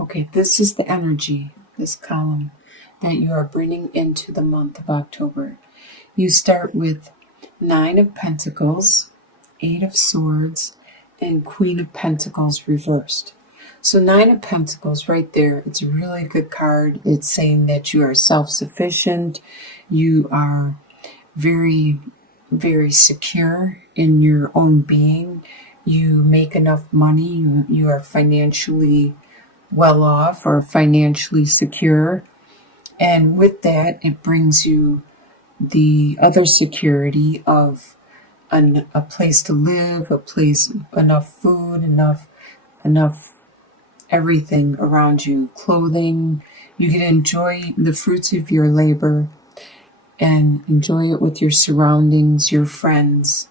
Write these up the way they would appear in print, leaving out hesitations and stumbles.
Okay, this is the energy, this column, that you are bringing into the month of October. You start with 9 of Pentacles, 8 of Swords, and Queen of Pentacles reversed. So 9 of Pentacles right there, it's a really good card. It's saying that you are self-sufficient, you are very, very secure in your own being, you make enough money, you are financially well off or financially secure. And with that, it brings you the other security of a place to live, a place, enough food, enough everything around you, clothing. You can enjoy the fruits of your labor and enjoy it with your surroundings, your friends.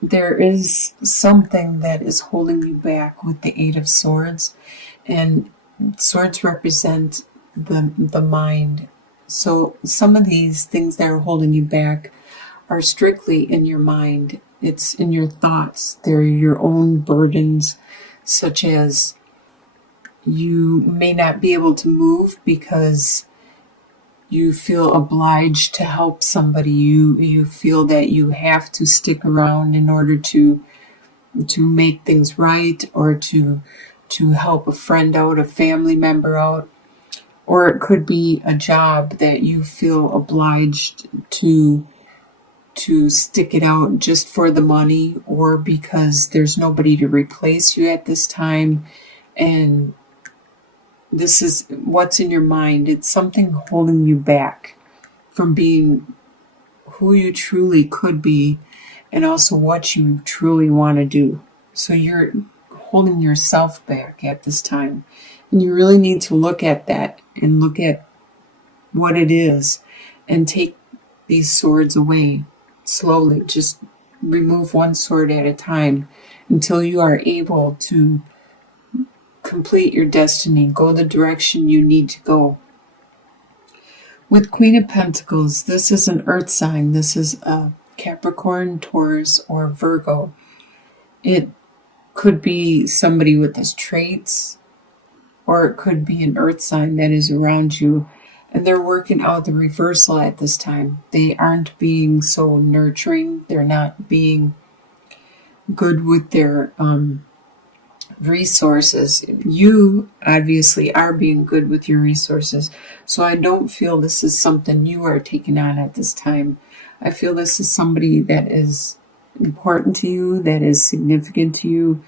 There is something that is holding you back with the 8 of Swords, and swords represent the mind. So some of these things that are holding you back are strictly in your mind. It's in your thoughts. They're your own burdens, such as you may not be able to move because you feel obliged to help somebody. You feel that you have to stick around in order to make things right, or to help a friend out, a family member out. Or it could be a job that you feel obliged to stick it out just for the money, or because there's nobody to replace you at this time. And this is what's in your mind. It's something holding you back from being who you truly could be, and also what you truly want to do. So you're holding yourself back at this time. And you really need to look at that and look at what it is and take these swords away slowly. Just remove one sword at a time until you are able to complete your destiny, go the direction you need to go. With Queen of Pentacles, this is an earth sign. This is a Capricorn, Taurus, or Virgo. It could be somebody with these traits, or it could be an earth sign that is around you, and they're working out the reversal at this time. They aren't being so nurturing. They're not being good with their resources. You obviously are being good with your resources. So I don't feel this is something you are taking on at this time. I feel this is somebody that is important to you, that is significant to you.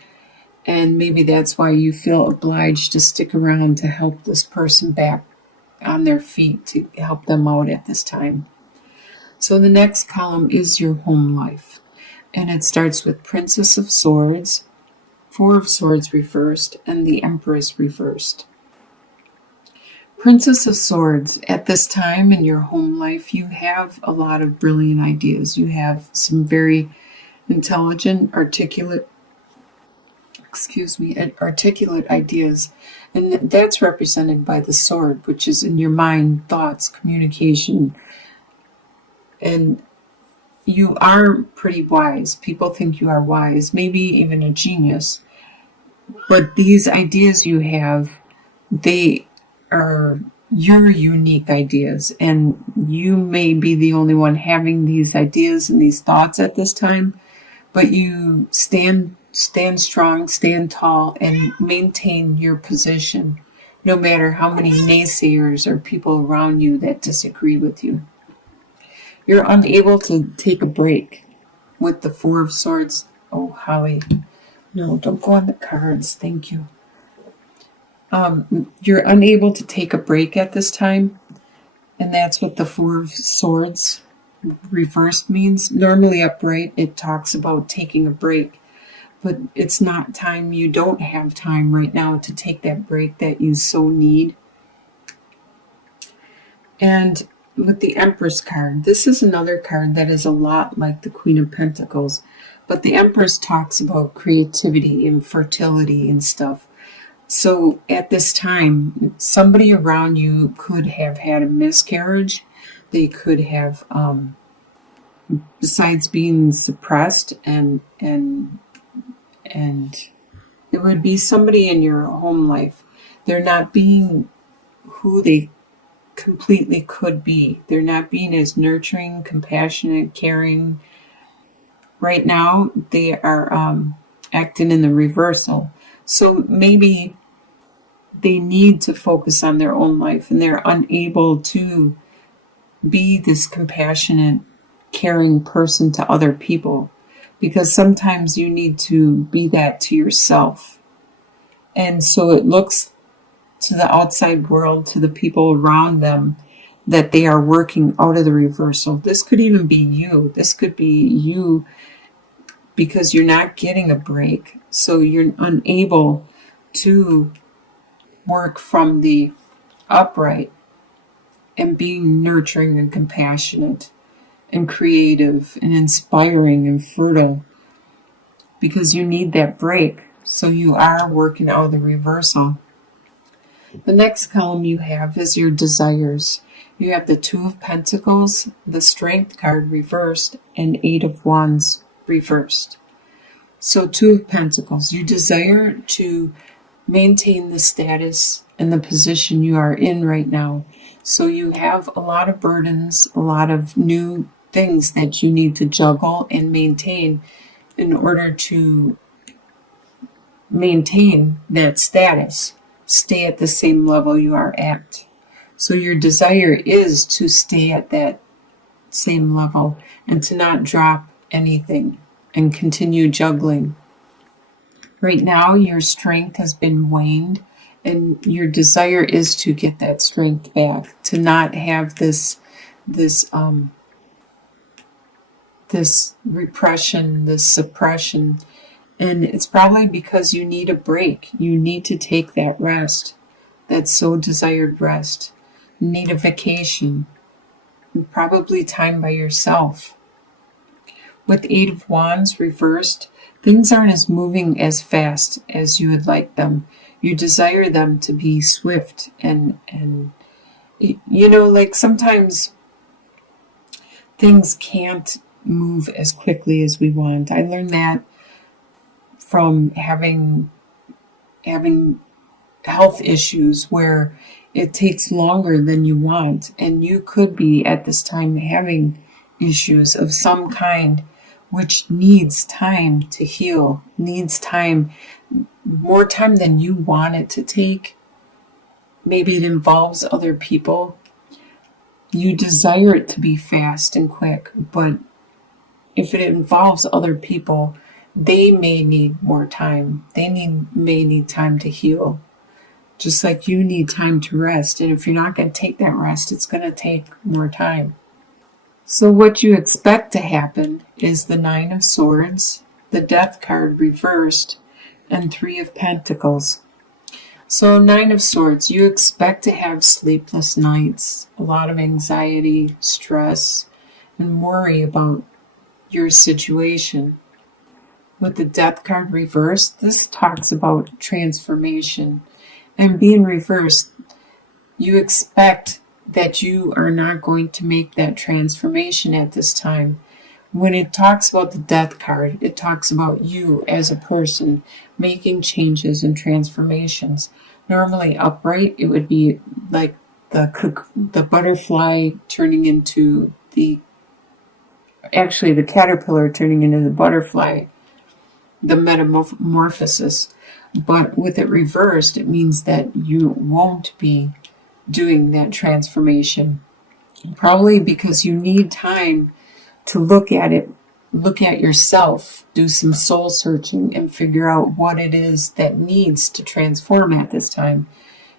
And maybe that's why you feel obliged to stick around to help this person back on their feet, to help them out at this time. So the next column is your home life. And it starts with Princess of Swords, 4 of Swords reversed, and the Empress reversed. Princess of Swords, at this time in your home life, you have a lot of brilliant ideas. You have some very intelligent, articulate ideas. And that's represented by the sword, which is in your mind, thoughts, communication. And you are pretty wise. People think you are wise, maybe even a genius. But these ideas you have, they are your unique ideas. And you may be the only one having these ideas and these thoughts at this time. But you stand strong, stand tall, and maintain your position, no matter how many naysayers or people around you that disagree with you. You're unable to take a break with the 4 of Swords. Oh, Holly. No, don't go on the cards. Thank you. You're unable to take a break at this time. And that's what the 4 of Swords reversed means. Normally upright, it talks about taking a break. But it's not time. You don't have time right now to take that break that you so need. And with the Empress card, this is another card that is a lot like the Queen of Pentacles. But the Empress talks about creativity and fertility and stuff. So at this time, somebody around you could have had a miscarriage. They could have, besides being suppressed, and it would be somebody in your home life They're not being who they completely could be. They're not being as nurturing, compassionate, caring. Right now, they are acting in the reversal. So maybe they need to focus on their own life and they're unable to be this compassionate, caring person to other people, because sometimes you need to be that to yourself. And so it looks to the outside world, to the people around them, that they are working out of the reversal. This could even be you. This could be you because you're not getting a break. So you're unable to work from the upright and being nurturing and compassionate and creative and inspiring and fertile, because you need that break. So you are working out of the reversal. The next column you have is your desires. You have the Two of Pentacles, the Strength card reversed, and Eight of Wands reversed. So Two of Pentacles, you desire to maintain the status and the position you are in right now. So you have a lot of burdens, a lot of new things that you need to juggle and maintain in order to maintain that status. Stay at the same level you are at. So your desire is to stay at that same level and to not drop anything and continue juggling. Right now, your strength has been waned, and your desire is to get that strength back, to not have this repression, this suppression. And it's probably because you need a break. You need to take that rest, that so desired rest. You need a vacation, and probably time by yourself. With Eight of Wands reversed, things aren't as moving as fast as you would like them. You desire them to be swift and like sometimes things can't move as quickly as we want. I learned that from having health issues where it takes longer than you want, and you could be at this time having issues of some kind which needs time to heal, needs time, more time than you want it to take. Maybe it involves other people. You desire it to be fast and quick, but if it involves other people, they may need more time. They may need time to heal, just like you need time to rest. And if you're not going to take that rest, it's going to take more time. So what you expect to happen is the Nine of Swords, the Death card reversed, and Three of Pentacles. So Nine of Swords, you expect to have sleepless nights, a lot of anxiety, stress, and worry about your situation. With the Death card reversed, this talks about transformation. And being reversed, you expect that you are not going to make that transformation at this time. When it talks about the Death card, it talks about you as a person making changes and transformations. Normally upright, it would be like the butterfly turning into the caterpillar turning into the butterfly, the metamorphosis. But with it reversed, it means that you won't be doing that transformation. Probably because you need time to look at it, look at yourself, do some soul searching, and figure out what it is that needs to transform at this time.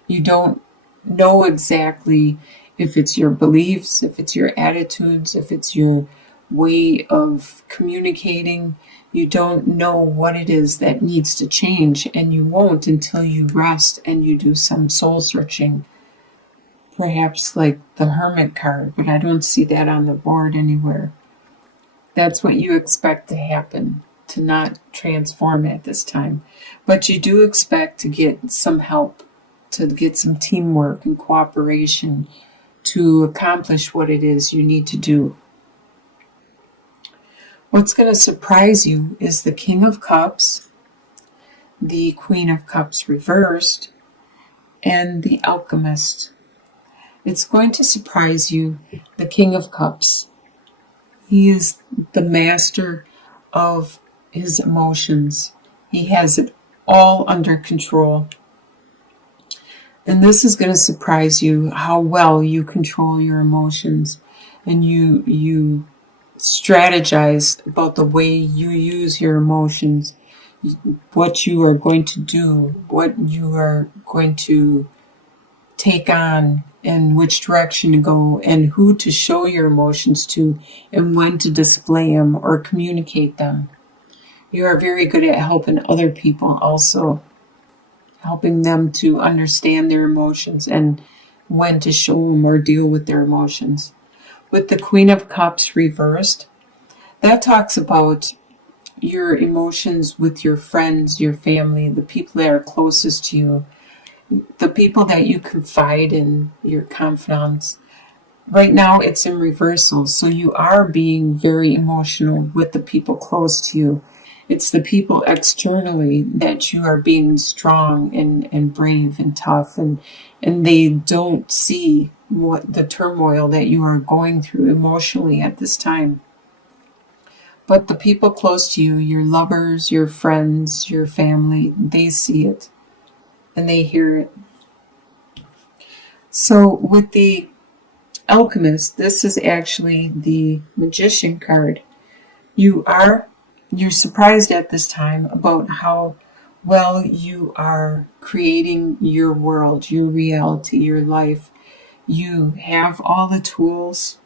You don't know exactly if it's your beliefs, if it's your attitudes, if it's your way of communicating. You don't know what it is that needs to change, and you won't until you rest and you do some soul searching. Perhaps like the Hermit card, but I don't see that on the board anywhere. That's what you expect to happen, to not transform at this time. But you do expect to get some help, to get some teamwork and cooperation to accomplish what it is you need to do. What's going to surprise you is the King of Cups, the Queen of Cups reversed, and the Alchemist. It's going to surprise you. The King of Cups. He is the master of his emotions. He has it all under control. And this is going to surprise you how well you control your emotions, and you strategize about the way you use your emotions, what you are going to do, what you are going to take on, and which direction to go, and who to show your emotions to, and when to display them or communicate them. You are very good at helping other people also, helping them to understand their emotions and when to show them or deal with their emotions. With the Queen of Cups reversed, that talks about your emotions with your friends, your family, the people that are closest to you, the people that you confide in, your confidants. Right now it's in reversal, so you are being very emotional with the people close to you. It's the people externally that you are being strong and brave and tough, and they don't see what the turmoil that you are going through emotionally at this time. But the people close to you, your lovers, your friends, your family, they see it and they hear it. So with the Alchemist, this is actually the Magician card. You're surprised at this time about how well you are creating your world, your reality, your life. You have all the tools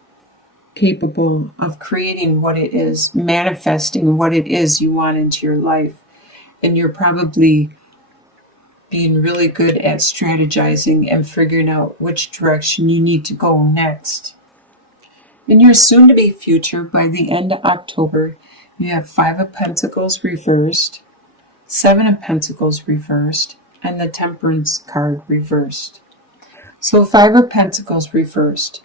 capable of creating what it is, manifesting what it is you want into your life. And you're probably being really good at strategizing and figuring out which direction you need to go next. In your soon-to-be future, by the end of October, you have 5 of Pentacles reversed, 7 of Pentacles reversed, and the Temperance card reversed. So 5 of Pentacles reversed.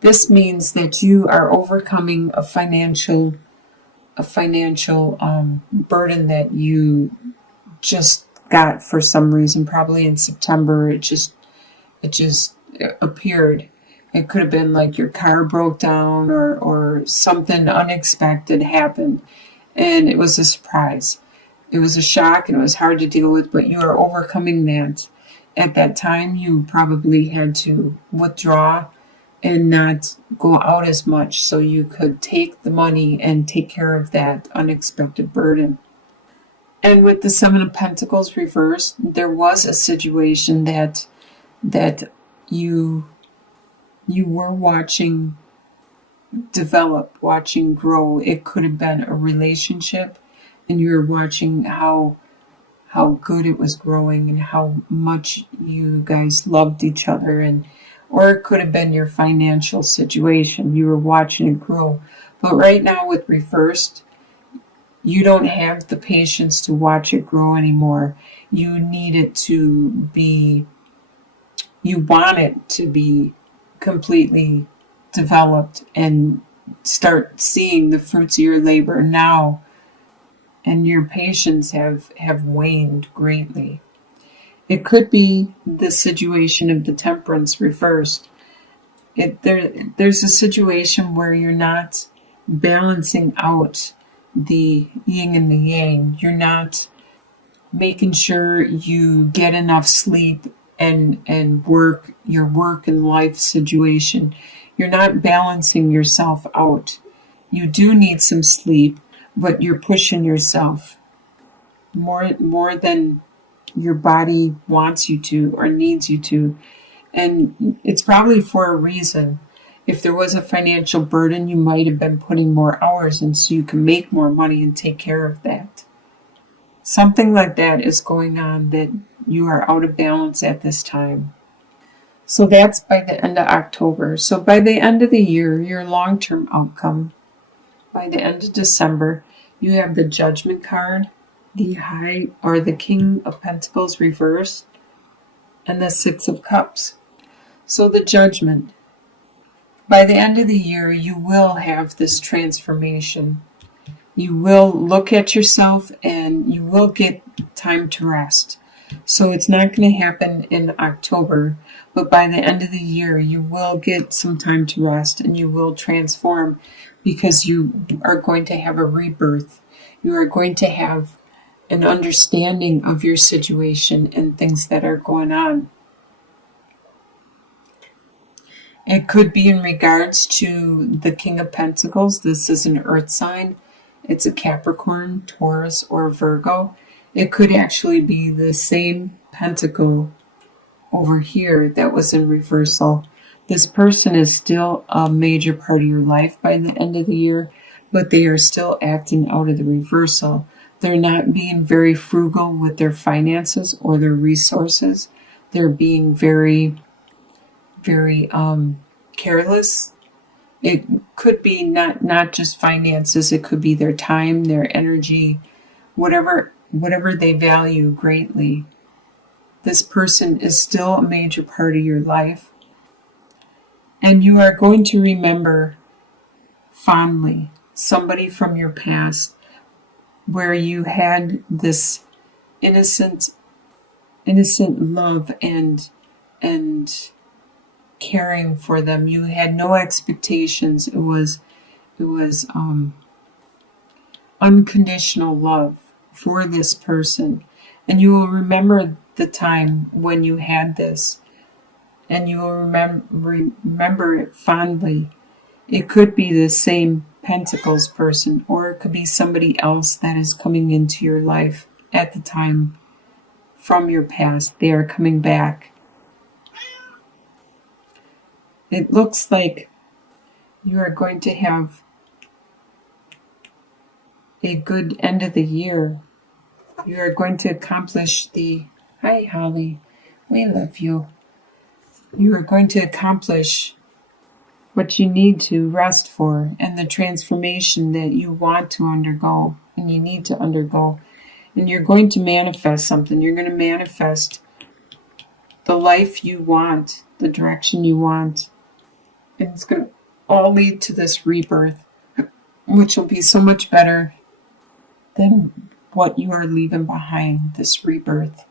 This means that you are overcoming a financial burden that you just got for some reason. Probably in September, it just appeared. It could have been like your car broke down or something unexpected happened, and it was a surprise. It was a shock and it was hard to deal with, but you are overcoming that. At that time, you probably had to withdraw and not go out as much so you could take the money and take care of that unexpected burden. And with the 7 of Pentacles reversed, there was a situation that you were watching develop, watching grow. It could have been a relationship, and you were watching how good it was growing and how much you guys loved each other, or it could have been your financial situation. You were watching it grow. But right now with reversed, you don't have the patience to watch it grow anymore. You need it to be, you want it to be completely developed and start seeing the fruits of your labor now. And your patience have waned greatly. It could be the situation of the Temperance reversed. There's a situation where you're not balancing out the yin and the yang. You're not making sure you get enough sleep and work, your work and life situation. You're not balancing yourself out. You do need some sleep, but you're pushing yourself more than your body wants you to or needs you to. And it's probably for a reason. If there was a financial burden, you might have been putting more hours in so you can make more money and take care of that. Something like that is going on, that you are out of balance at this time. So that's by the end of October. So by the end of the year, your long-term outcome, by the end of December, you have the Judgment card, the High or the King of Pentacles reversed, and the 6 of Cups. So the Judgment. By the end of the year, you will have this transformation. You will look at yourself and you will get time to rest. So it's not going to happen in October, but by the end of the year, you will get some time to rest and you will transform because you are going to have a rebirth. You are going to have an understanding of your situation and things that are going on. It could be in regards to the King of Pentacles. This is an earth sign. It's a Capricorn, Taurus, or Virgo. It could actually be the same pentacle over here that was in reversal. This person is still a major part of your life by the end of the year, but they are still acting out of the reversal. They're not being very frugal with their finances or their resources. They're being very careless. It could be not just finances, it could be their time, their energy, whatever they value greatly. This person is still a major part of your life. And you are going to remember fondly somebody from your past where you had this innocent love and caring for them. You had no expectations. It was unconditional love for this person. And you will remember the time when you had this, and you will remember it fondly. It could be the same Pentacles person, or it could be somebody else that is coming into your life at the time from your past. They are coming back. It looks like you are going to have a good end of the year. You are going to accomplish hi Holly, we love you. You are going to accomplish what you need to rest for and the transformation that you want to undergo and you need to undergo. And you're going to manifest something. You're going to manifest the life you want, the direction you want. And it's going to all lead to this rebirth, which will be so much better than what you are leaving behind, this rebirth.